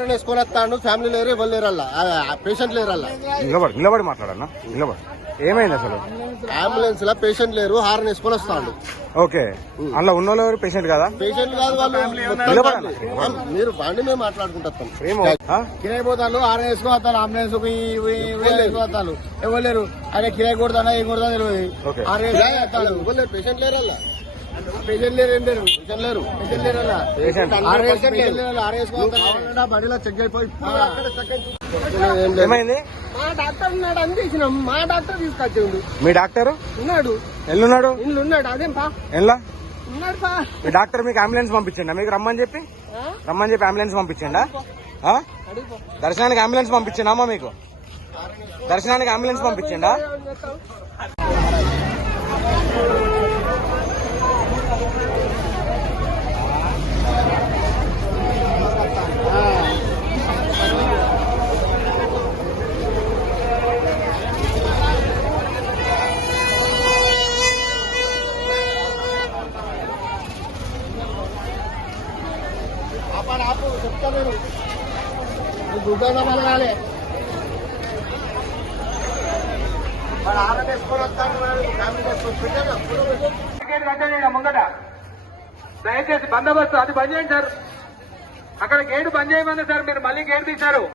వేసుకొని వస్తాడు. ఫ్యామిలీ లేరు, ఎవరు లేరు, పేషెంట్ లేరు. నిలబడి మాట్లాడన్నా, నిలబడి. ఏమైంది అసలు? అంబులెన్స్ లా పేషెంట్ లేరు, హార్న్ వేసుకొని వస్తాడు. ఓకే, అందులో ఉన్న వాళ్ళు పేషెంట్ కదా? పేషెంట్ కాదు వాళ్ళు. మీరు బండి మేము మాట్లాడుకుంటాం. కిరాయి పోతాను, హార్న్ వేసుకొని వస్తాను. అంబులెన్స్ వస్తాను, ఎవరు లేరు. అదే కిరాయి కొడతానా ఏం కొడతా తెలియదు. పేషెంట్ లేరు, పేషెంట్ లేరు, ఏం లేరు, బండిలో చెక్ అయిపోయి ఏమైంది? మా డాక్టర్ ఉన్నాడు అని తీసినాం. మా డాక్టర్ తీసుకొచ్చిండు. మీ డాక్టర్ ఉన్నాడు, ఎల్లున్నాడు, ఇల్లు ఉన్నాడు. అదేం పా ఎలా ఉన్నాడు పా. మీ డాక్టర్ మీకు అంబులెన్స్ పంపించండి, మీకు రమ్మని చెప్పి అంబులెన్స్ పంపించండా? దర్శనానికి అంబులెన్స్ పంపించండి అమ్మా, మీకు దర్శనానికి అంబులెన్స్ పంపించండా? రాలే ముంగట దయచేసి బందోబస్తు అది బంద్ చేయండి సార్. అక్కడ గేటు బంద్ చేయమన్నా సార్, మీరు మళ్ళీ గేటు తీశారు.